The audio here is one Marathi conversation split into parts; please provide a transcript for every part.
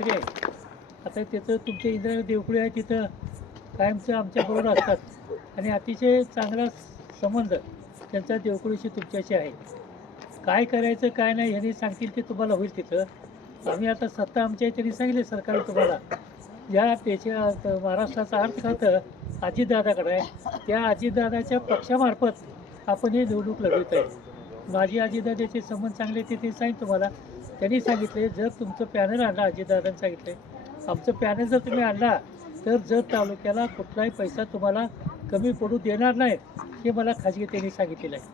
ठाकरे आहे आता त्याचं तुमच्या इंद्र देवकुळे आहे तिथं कायमचं आमच्याबरोबर असतात. आणि अतिशय चांगला संबंध त्यांचा देवकुळीशी तुमच्याशी आहे. काय करायचं काय नाही ह्यांनी सांगतील ते तुम्हाला होईल तिथं. आम्ही आता सत्ता आमच्या त्यांनी सांगितले सरकार तुम्हाला. या त्याच्या महाराष्ट्राचं अर्थ खातं अजितदादाकडे आहे. त्या अजितदादाच्या पक्षामार्फत आपण हे निवडणूक लढवत आहे माझी अजितदादाचे संबंध चांगले ते ते सांगेन तुम्हाला. त्यांनी सांगितले जर तुमचं पॅनल आणला अजितदादांनी सांगितले आमचं पॅनल जर तुम्ही आणला तर जत तालुक्याला कुठलाही पैसा तुम्हाला कमी पडू देणार नाही हे मला खाजगी त्यांनी सांगितलेलं आहे.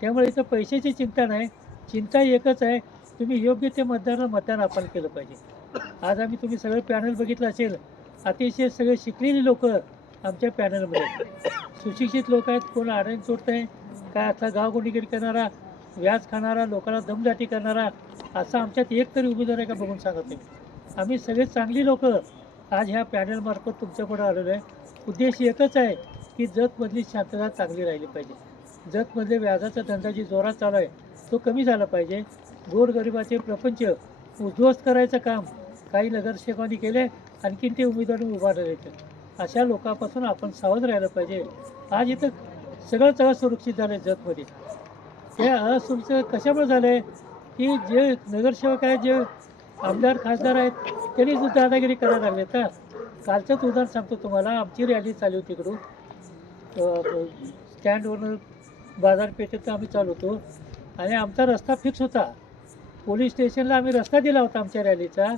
त्यामुळे इथं पैशाची चिंता नाही. चिंता एकच आहे तुम्ही योग्य ते मतदाराला मतदान आपण केलं पाहिजे. आज आम्ही तुम्ही सगळं पॅनल बघितलं असेल अतिशय सगळे शिकलेली लोक आमच्या पॅनलमध्ये सुशिक्षित लोक आहेत कोण आडण चोरत आहे काय आता गावगुंडीगिरी करणारा व्याज खाणारा लोकांना दमदाटी करणारा असा आमच्यात एक तरी उमेदवार आहे का बघून सांगत तुम्ही आम्ही सगळे चांगली लोक आज ह्या पॅनलमार्फत तुमच्याकडे आलेलो आहे. उद्देश एकच आहे की जतमधली शांतता चांगली राहिली पाहिजे. जतमधले व्याजाचा धंदा जी जोरात चालू आहे तो कमी झाला पाहिजे. गोरगरिबाचे प्रपंच उद्ध्वस्त करायचं काम काही नगरसेवकांनी केले आणखीन ते उमेदवार उभारले द्यायचे अशा लोकांपासून आपण सावध राहिलं पाहिजे. आज इथं सगळं सगळं सुरक्षित झालं आहे जतमध्ये. हे असुरक्षित कशामुळे झालं आहे की जे नगरसेवक आहेत जे आमदार खासदार आहेत त्यांनी सुद्धा दादागिरी करायला लागले तर कालचंच उदाहरण सांगतो तुम्हाला. आमची रॅली चालू होती इकडून. स्टँडवरून बाजारपेठेत आम्ही चालू होतो. आणि आमचा रस्ता फिक्स होता. पोलीस स्टेशनला आम्ही रस्ता दिला होता आमच्या रॅलीचा.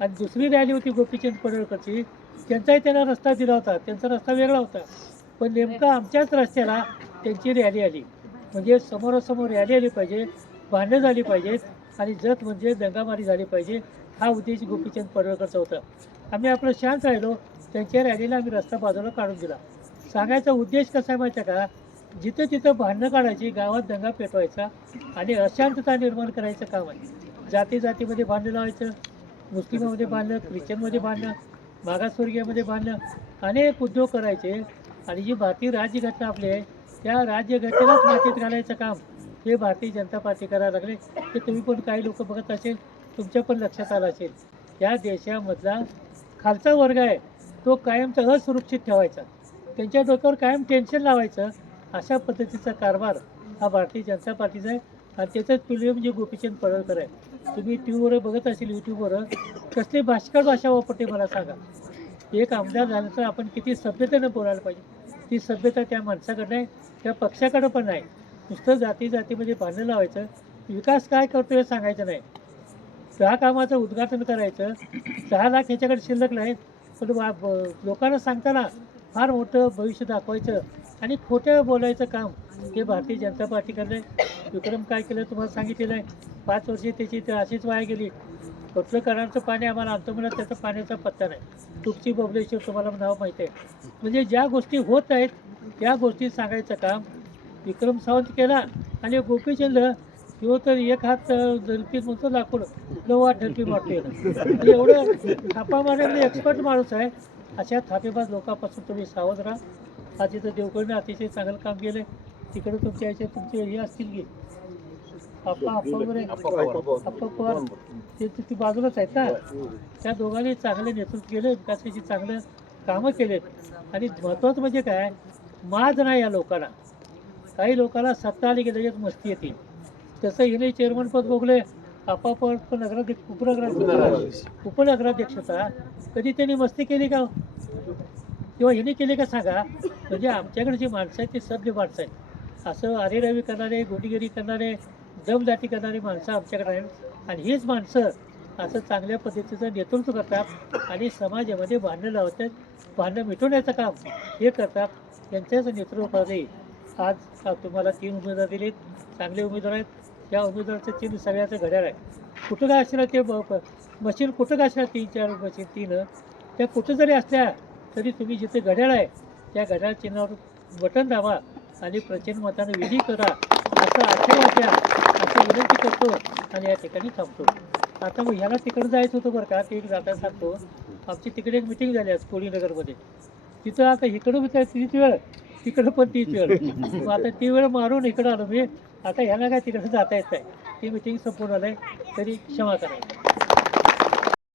आणि दुसरी रॅली होती गोपीचंद पडळकरची. त्यांचाही त्यांना रस्ता दिला होता. त्यांचा रस्ता वेगळा होता. पण नेमकं आमच्याच रस्त्याला त्यांची रॅली आली. म्हणजे समोरासमोर रॅली आली पाहिजे भांडणं झाली पाहिजेत आणि जत म्हणजे दंगामारी झाली पाहिजे हा उद्देश गोपीचंद पडवळकरचा होता. आम्ही आपलं शांत राहिलो त्यांच्या रॅलीला आम्ही रस्ता बाजूला काढून दिला. सांगायचा उद्देश कसा आहे माहिती आहे का? जिथं तिथं भांडणं काढायची गावात दंगा पेटवायचा आणि अशांतता निर्माण करायचं काम आहे. जाती जातीमध्ये भांडणं लावायचं मुस्लिमामध्ये बांधलं ख्रिश्चनमध्ये भांडणं मागासवर्गीयामध्ये भांडणं अनेक उद्योग करायचे आणि जी भारतीय राज्यघटना आपली आहे त्या राज्यघटनेलाच मातीत घालायचं काम. हे भारतीय जनता पार्टी करायला लागले. ते तुम्ही पण काही लोक बघत असेल तुमच्या पण लक्षात आलं असेल. या देशामधला खालचा वर्ग आहे तो कायमचा असुरक्षित ठेवायचा. त्यांच्या डोक्यावर कायम टेन्शन लावायचं. अशा पद्धतीचा कारभार हा भारतीय जनता पार्टीचा आहे. आणि त्याचंच पिढी म्हणजे गोपीचंद पडळकर आहे. तुम्ही टी व्हीवर बघत असेल यूट्यूबवर कसली भाषकर भाषा वापरते मला सांगा. एक आमदार झालं तर आपण किती सभ्यतेनं बोलायला पाहिजे. ती सभ्यता त्या माणसाकडे आहे त्या पक्षाकडं पण नाही. नुसतं जाती जातीमध्ये भांडण लावायचं विकास काय करतो हे सांगायचं नाही. दहा कामाचं उद्घाटन करायचं दहा लाख ह्याच्याकडे शिल्लक नाही पण लोकांना सांगताना फार मोठं भविष्य दाखवायचं आणि खोटं बोलायचं काम हे भारतीय जनता पार्टीकडे विक्रम काय केलं तुम्हाला सांगितलेलं आहे? पाच वर्षे त्याची तर अशीच वाया गेली. कुठलं पाणी आम्हाला आणतो म्हणा त्याचा पाण्याचा पत्ता नाही. तुपची बबलेश्वर तुम्हाला नाव माहिती आहे. म्हणजे ज्या गोष्टी होत आहेत त्या गोष्टी सांगायचं काम विक्रम सावंत केला आणि गोपीचंद किंवा तर एक हात झडपीत म्हणतो लाकूड नऊ हात धरपी मारतो म्हणजे एवढं थापा मारण्यामध्ये एक्सपर्ट माणूस आहे. अशा थापेबाज लोकांपासून तुम्ही सावध राहा. आज इथं देवकडनं अतिशय चांगलं काम केलं तिकडे तुमच्या याच्यात तुमचे हे असतील की वगैरे आप्पा पवार ते तिथे बाजूलाच आहेत ना. त्या दोघांनी चांगले नेतृत्व केले विकासाची चांगलं कामं केलेत. आणि महत्त्वाचं म्हणजे काय? माज नाही या लोकांना. काही लोकांना सत्ता आली की त्याच्यात मस्ती येते. तसं हिने चेअरमन पद भोगले आपापड पण नगराध्यक्ष उपनगराध्यक्ष उपनगराध्यक्षता. कधी त्यांनी मस्ती केली का किंवा हिने केली का सांगा? म्हणजे आमच्याकडे जी माणसं आहेत ती सभ्य माणसं आहेत. असं अरेरावी करणारे गुंडगिरी करणारे दमदाटी करणारी माणसं आमच्याकडे आहेत. आणि हीच माणसं असं चांगल्या पद्धतीचं नेतृत्व करतात आणि समाजामध्ये भांडणं लावतात भांडणं मिटवण्याचं काम हे करतात. त्यांच्याच नेतृत्वामध्ये आज तुम्हाला तीन उमेदवार दिलेत चांगले उमेदवार आहेत. त्या उमेदवाराचं तीन सगळ्याचं घड्याळ आहे. कुठं काय असणार ते ब- मशीन कुठं काय असणार तीन चार मशीन तीन? त्या कुठं जरी असल्या तरी तुम्ही जिथे घड्याळ आहे त्या घड्याळ चिन्हावर बटन दाबा आणि प्रचंड मतानं विधी करा. असं आशय द्या. विनंती करतो आणि या ठिकाणी थांबतो. आता मग ह्याला तिकडं जायचं होतं बरं का ते एक जाता सांगतो. आमची तिकडे एक मिटिंग झाली आज कोळीनगरमध्ये तिथं आता इकडं बी काय तीच वेळ तिकडं पण तीच वेळ. मग आता ती वेळ मारून इकडं आलो मी. आता ह्याला काय तिकडं जाता येत आहे ती मिटिंग संपूर्ण आलंय. तरी क्षमा करा.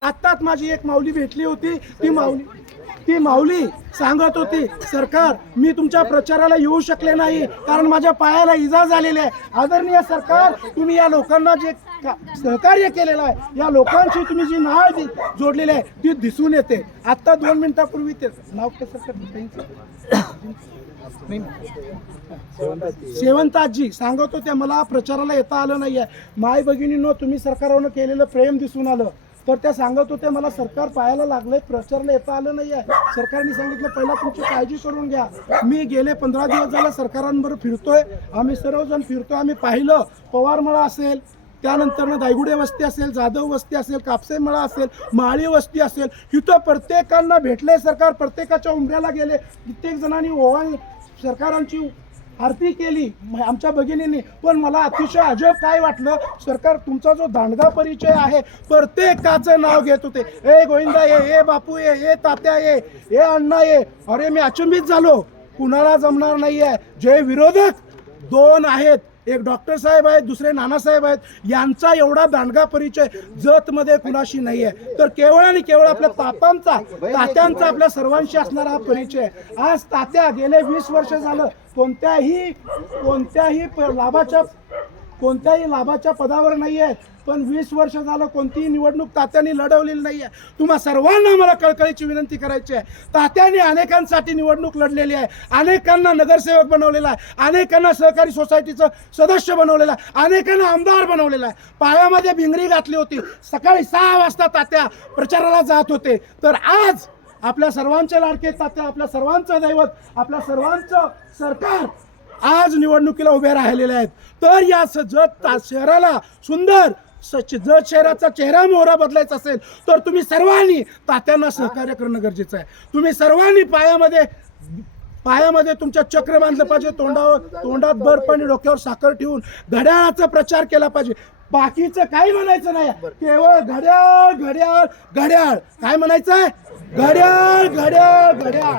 आत्ताच माझी एक माऊली भेटली होती. ती माऊली ती माऊली सांगत होती सरकार मी तुमच्या प्रचाराला येऊ शकले नाही कारण माझ्या पायाला इजा झालेली आहे. आदरणीय सरकार तुम्ही या लोकांना जे का- सहकार्य केलेलं आहे या लोकांशी तुम्ही जी नाळ जोडलेली आहे ती दिसून येते. आत्ता दोन मिनिटापूर्वी ते नाव शेवंताजी सांगत होत्या मला प्रचाराला येता आलं नाहीये. माय भगिनींनो तुम्ही सरकारवरनं केलेलं प्रेम दिसून आलं. तर त्या सांगत होत्या मला सरकार पाहायला लागलंय प्रचारला येता आलं नाही आहे. सरकारने सांगितलं पहिला तुमची काळजी करून घ्या. मी गेले पंधरा दिवस झाला सरकारांबरोबर फिरतोय. आम्ही सर्वजण फिरतोय आम्ही पाहिलं पवारमळा असेल त्यानंतर दायगुडे वस्ती असेल जाधव वस्ती असेल कापसे मळा असेल माळी वस्ती असेल इथं प्रत्येकांना भेटले सरकार प्रत्येकाच्या उमऱ्याला गेले. कित्येक जणांनी ओवाळी सरकारांची आरती केली म- आमच्या भगिनींनी. पण मला अतिशय अजब काय वाटलं सरकार तुमचा जो दांडगा परिचय आहे प्रत्येकाचं नाव घेत होते. ए गोविंदा ये ए बापू ये ए तात्या ये ए अण्णा ये. अरे मी अचंबित झालो. कुणाला जमणार नाहीये. जे विरोधक दोन आहेत एक डॉक्टर साहेब आहेत दुसरे नानासाहेब आहेत. यांचा एवढा दांडगा परिचय जतमध्ये कुणाशी नाही आहे तर केवळ आणि केवळ आपल्या तापांचा तात्यांचा आपल्या सर्वांशी असणारा हा परिचय आज तात्या गेले वीस वर्ष झालं. कोणत्याही कोणत्याही प- लाभाच्या कोणत्याही लाभाच्या पदावर नाही आहेत पण वीस वर्ष झालं कोणतीही निवडणूक तात्याने लढवलेली नाही आहे तुम्हा सर्वांना मला कळकळीची विनंती करायची आहे. तात्याने अनेकांसाठी निवडणूक लढलेली आहे. अनेकांना नगरसेवक बनवलेला आहे. अनेकांना सहकारी सोसायटीचं सदस्य बनवलेलं आहे. अनेकांना आमदार बनवलेला आहे. पायामध्ये भिंगरी घातली होती. सकाळी सहा वाजता तात्या प्रचाराला जात होते. तर आज आपल्या सर्वांच्या लाडके तात्या आपल्या सर्वांचं दैवत आपल्या सर्वांचं सरकार आज निवडणुकीला उभे राहिलेले आहेत. तर या स- जत ता- शहराला सुंदर जर शहराचा चेहरा मोहरा बदलायचा असेल तर तुम्ही सर्वांनी तात्यांना सहकार्य करणं गरजेचं आहे. तुम्ही सर्वांनी पायामध्ये पायामध्ये तुमच्या चक्र बांधलं पाहिजे तोंडावर तोंडात बर्फ आणि डोक्यावर साखर ठेवून घड्याळाचा प्रचार केला पाहिजे. बाकीचं काही म्हणायचं नाही. केवळ घड्याळ घड्याळ घड्याळ. काय म्हणायचं आहे? घड्याळ घड्याळ घड्याळ.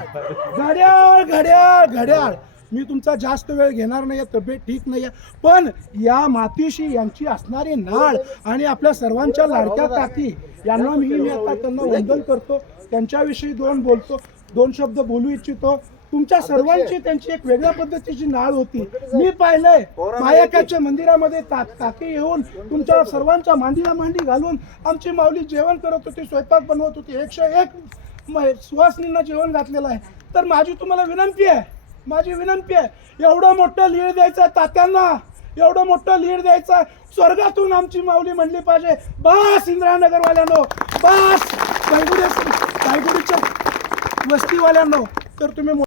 घड्याळ घड्याळ घड्याळ. मी तुमचा जास्त वेळ घेणार नाही तब्येत ठीक नाही आहे पण या मातीशी यांची असणारी नाळ आणि आपल्या सर्वांच्या लाडक्या काकी यांना मी मी आता त्यांना वंदन करतो. त्यांच्याविषयी दोन बोलतो. दोन शब्द बोलू इच्छितो. तुमच्या सर्वांची त्यांची एक वेगळ्या पद्धतीची नाळ होती. मी पाहिलंय मायाकाच्या मंदिरामध्ये ता- काकी येऊन तुमच्या सर्वांच्या मांडीला मांडी घालून आमची माऊली जेवण करत होती स्वयंपाक बनवत होती. एकशे एक सुवासिनींना जेवण घातलेलं आहे. तर माझी तुम्हाला विनंती आहे माझी विनंती आहे एवढं मोठं लीड द्यायचं तात्यांना एवढं मोठं लीड द्यायचं स्वर्गातून आमची माऊली म्हणली पाहिजे बस इंद्रानगरवाल्यानो बस. गायगुडे गायगुडीच्या वस्तीवाल्यांनो तर तुम्ही